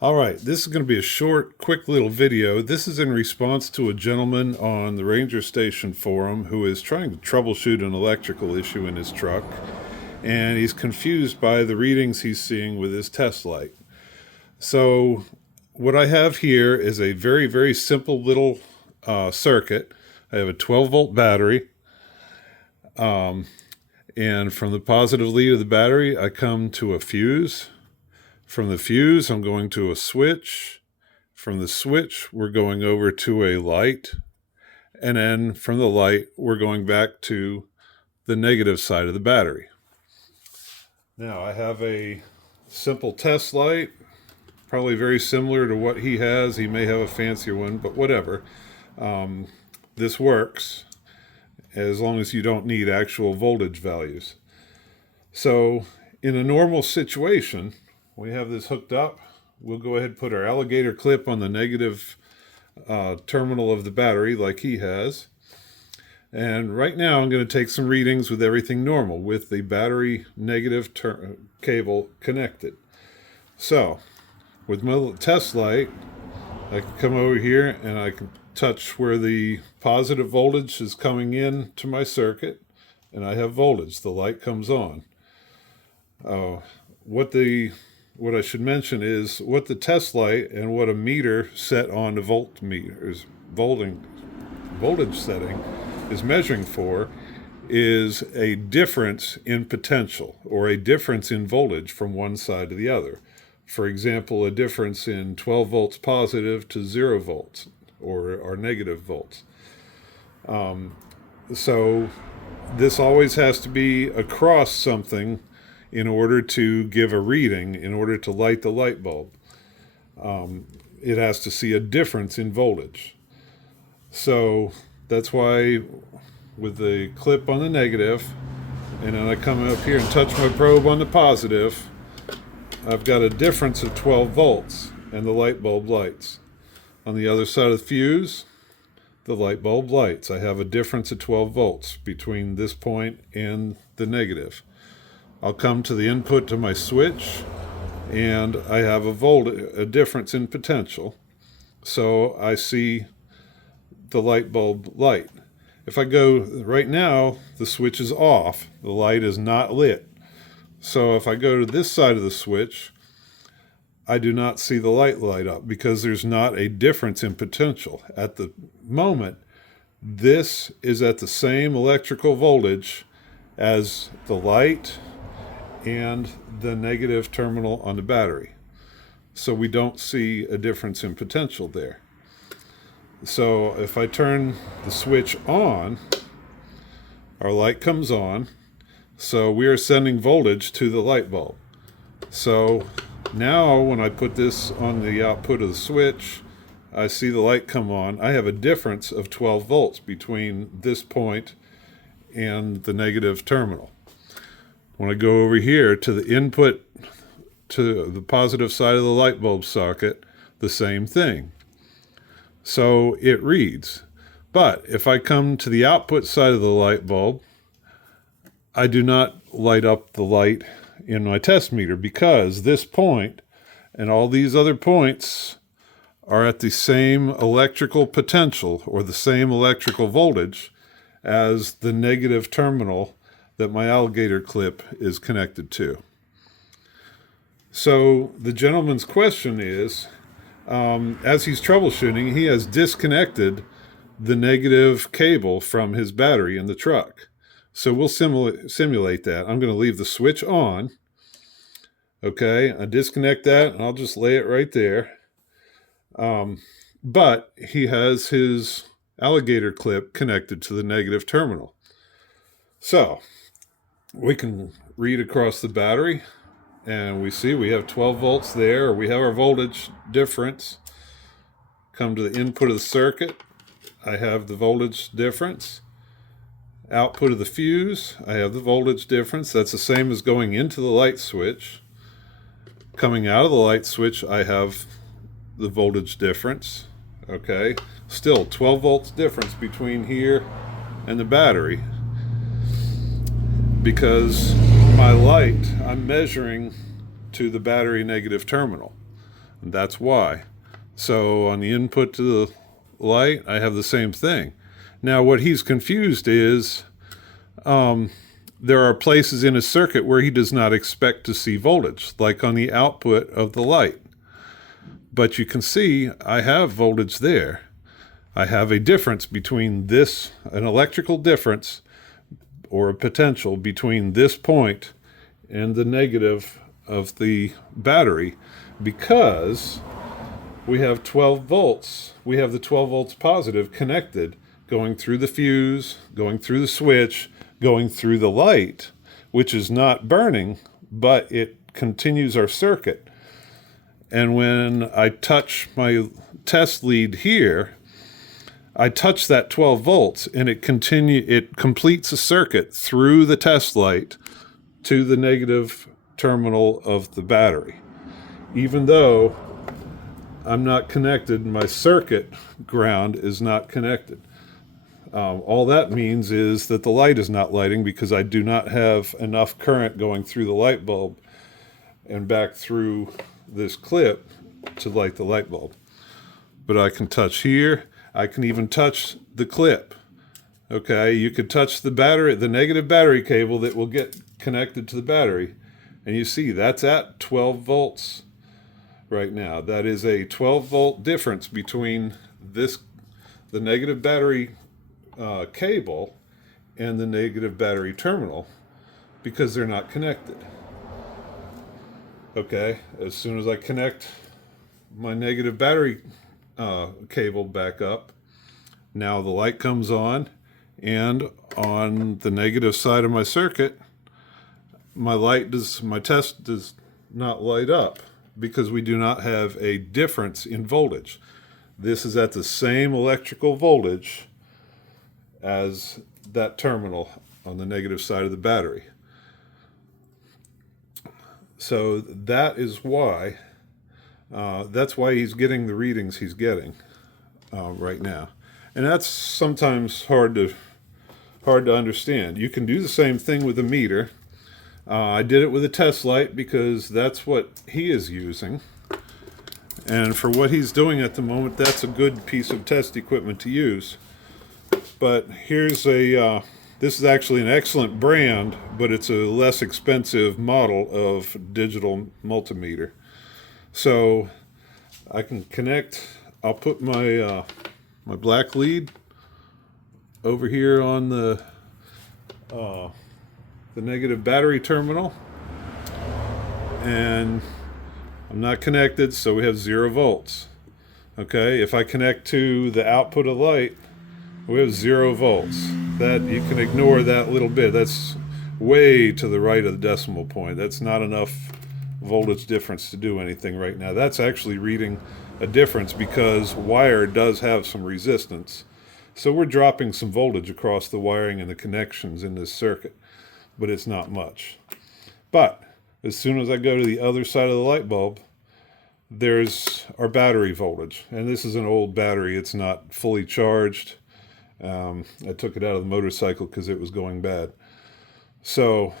All right, this is going to be a short, quick little video. This is in response to a gentleman on the Ranger Station forum who is trying to troubleshoot an electrical issue in his truck, and he's confused by the readings he's seeing with his test light. So what I have here is a very, very simple little circuit. I have a 12-volt battery, and from the positive lead of the battery, I come to a fuse. From the fuse, I'm going to a switch. From the switch, we're going over to a light. And then from the light, we're going back to the negative side of the battery. Now, I have a simple test light, probably very similar to what he has. He may have a fancier one, but whatever. This works as long as you don't need actual voltage values. So, in a normal situation, we have this hooked up. We'll go ahead and put our alligator clip on the negative terminal of the battery like he has. And right now I'm going to take some readings with everything normal with the battery negative cable connected. So with my little test light, I can come over here and I can touch where the positive voltage is coming in to my circuit, and I have voltage. The light comes on. What I should mention is what the test light and what a meter set on the voltmeter voltage setting is measuring for is a difference in potential or a difference in voltage from one side to the other. For example, a difference in 12 volts positive to 0 volts or negative volts. So this always has to be across something in order to give a reading, in order to light the light bulb. It has to see a difference in voltage. So that's why with the clip on the negative, and then I come up here and touch my probe on the positive, I've got a difference of 12 volts, and the light bulb lights. On the other side of the fuse, the light bulb lights. I have a difference of 12 volts between this point and the negative. I'll come to the input to my switch, and I have a difference in potential. So I see the light bulb light. If I go right now, the switch is off. The light is not lit. So if I go to this side of the switch, I do not see the light up because there's not a difference in potential. At the moment, this is at the same electrical voltage as the light and the negative terminal on the battery. So we don't see a difference in potential there. So if I turn the switch on, our light comes on. So we are sending voltage to the light bulb. So now when I put this on the output of the switch, I see the light come on. I have a difference of 12 volts between this point and the negative terminal. When I go over here to the input to the positive side of the light bulb socket, the same thing. So it reads. But if I come to the output side of the light bulb, I do not light up the light in my test meter because this point and all these other points are at the same electrical potential or the same electrical voltage as the negative terminal that my alligator clip is connected to. So the gentleman's question is, as he's troubleshooting, he has disconnected the negative cable from his battery in the truck. So we'll simulate that. I'm going to leave the switch on. Okay, I disconnect that and I'll just lay it right there. But he has his alligator clip connected to the negative terminal. So we can read across the battery and we see we have 12 volts there, or we have our voltage difference. Come to the input of the circuit, I have the voltage difference. Output of the fuse, I have the voltage difference. That's the same as going into the light switch. Coming out of the light switch, I have the voltage difference. Okay, still 12 volts difference between here and the battery, because my light I'm measuring to the battery negative terminal. And that's why. So on the input to the light, I have the same thing. Now what he's confused is there are places in his circuit where he does not expect to see voltage, like on the output of the light. But you can see I have voltage there. I have a difference between this, an electrical difference or a potential between this point and the negative of the battery, because we have 12 volts. We have the 12 volts positive connected, going through the fuse, going through the switch, going through the light, which is not burning, but it continues our circuit. And when I touch my test lead here, I touch that 12 volts and it completes a circuit through the test light to the negative terminal of the battery. Even though I'm not connected, my circuit ground is not connected. All that means is that the light is not lighting because I do not have enough current going through the light bulb and back through this clip to light the light bulb. But I can touch here. I can even touch the clip. Okay, you could touch the battery, the negative battery cable that will get connected to the battery. And you see that's at 12 volts right now. That is a 12 volt difference between the negative battery cable and the negative battery terminal, because they're not connected. Okay, as soon as I connect my negative battery cable back up, now the light comes on, and on the negative side of my circuit, my test does not light up because we do not have a difference in voltage. This is at the same electrical voltage as that terminal on the negative side of the battery. So that is why he's getting the readings he's getting right now. And that's sometimes hard to understand. You can do the same thing with a meter. I did it with a test light because that's what he is using. And for what he's doing at the moment, that's a good piece of test equipment to use. But here's this is actually an excellent brand, but it's a less expensive model of digital multimeter. So I can connect, I'll put my black lead over here on the negative battery terminal, and I'm not connected, so we have 0 volts. Okay, if I connect to the output of light, we have 0 volts. That you can ignore that little bit. That's way to the right of the decimal point. That's not enough voltage difference to do anything right now. That's actually reading a difference because wire does have some resistance. So we're dropping some voltage across the wiring and the connections in this circuit, but it's not much. But as soon as I go to the other side of the light bulb, there's our battery voltage. And this is an old battery. It's not fully charged. I took it out of the motorcycle because it was going bad. So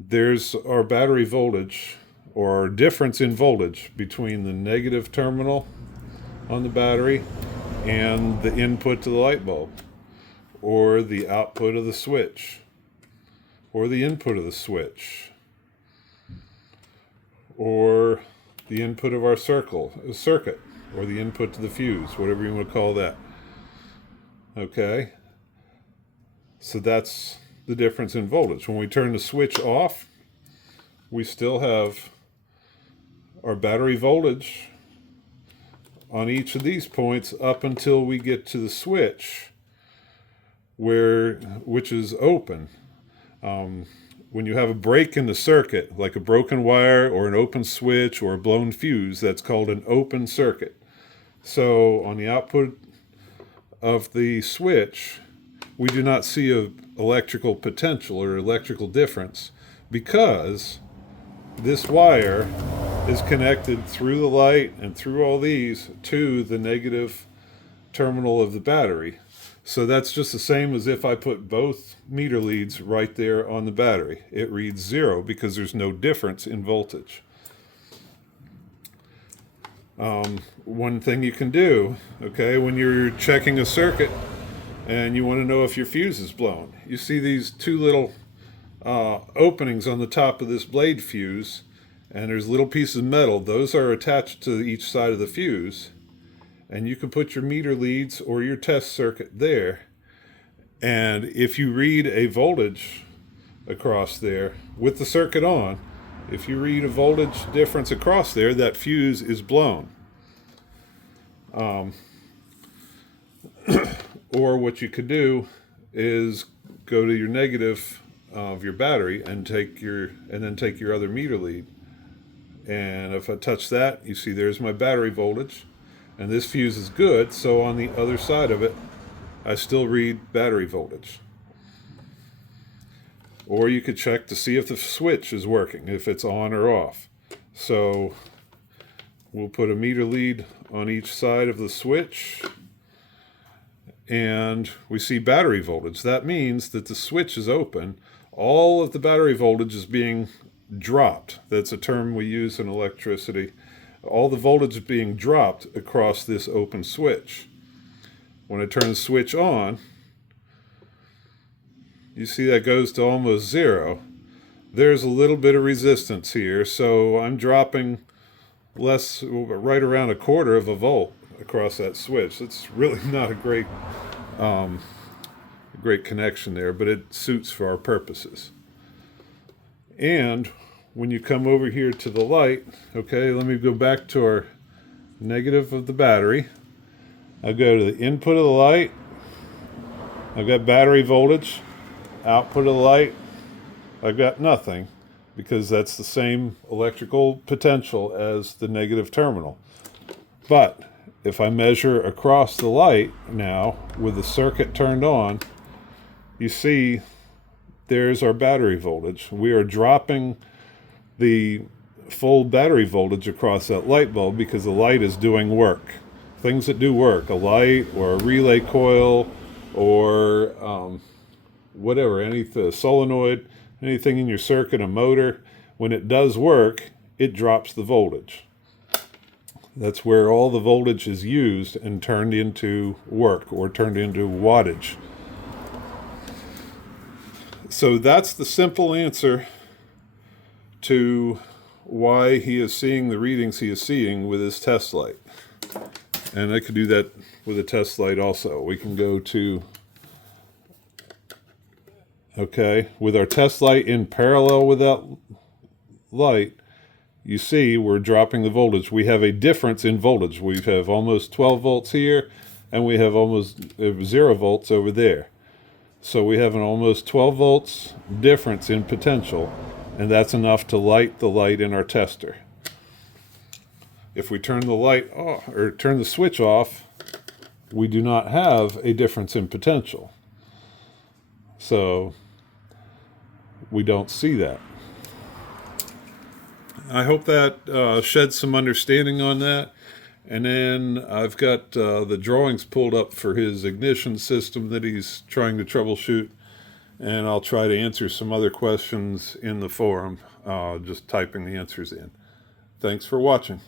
there's our battery voltage, or our difference in voltage between the negative terminal on the battery and the input to the light bulb, or the output of the switch, or the input of the switch, or the input of our circuit, or the input to the fuse, whatever you want to call that. Okay, so that's the difference in voltage. When we turn the switch off, we still have our battery voltage on each of these points up until we get to the switch, which is open. When you have a break in the circuit, like a broken wire or an open switch or a blown fuse, that's called an open circuit. So on the output of the switch, we do not see an electrical potential or electrical difference because this wire is connected through the light and through all these to the negative terminal of the battery. So that's just the same as if I put both meter leads right there on the battery. It reads 0 because there's no difference in voltage. One thing you can do, okay, when you're checking a circuit and you want to know if your fuse is blown, you see these two little openings on the top of this blade fuse, and there's little pieces of metal. Those are attached to each side of the fuse, and you can put your meter leads or your test circuit there. And if you read a voltage across there with the circuit on, if you read a voltage difference across there, that fuse is blown. Or what you could do is go to your negative of your battery and then take your other meter lead. And if I touch that, you see there's my battery voltage, and this fuse is good. So on the other side of it, I still read battery voltage. Or you could check to see if the switch is working, if it's on or off. So we'll put a meter lead on each side of the switch, and we see battery voltage. That means that the switch is open. All of the battery voltage is being dropped. That's a term we use in electricity. All the voltage is being dropped across this open switch. When I turn the switch on, you see that goes to almost zero. There's a little bit of resistance here, so I'm dropping right around 1/4 of a volt across that switch. It's really not a great connection there, but it suits for our purposes. And when you come over here to the light, okay, let me go back to our negative of the battery. I go to the input of the light. I've got battery voltage. Output of the light, I've got nothing, because that's the same electrical potential as the negative terminal. But if I measure across the light now with the circuit turned on, you see there's our battery voltage. We are dropping the full battery voltage across that light bulb because the light is doing work. Things that do work, a light or a relay coil or whatever, a solenoid, anything in your circuit, a motor, when it does work, it drops the voltage. That's where all the voltage is used and turned into work or turned into wattage. So that's the simple answer to why he is seeing the readings he is seeing with his test light. And I could do that with a test light also. We can go to, okay, with our test light in parallel with that light, you see we're dropping the voltage. We have a difference in voltage. We have almost 12 volts here, and we have almost 0 volts over there. So we have an almost 12 volts difference in potential, and that's enough to light the light in our tester. If we turn the light off, or turn the switch off, we do not have a difference in potential. So we don't see that. I hope that sheds some understanding on that. And then I've got the drawings pulled up for his ignition system that he's trying to troubleshoot. And I'll try to answer some other questions in the forum, just typing the answers in. Thanks for watching.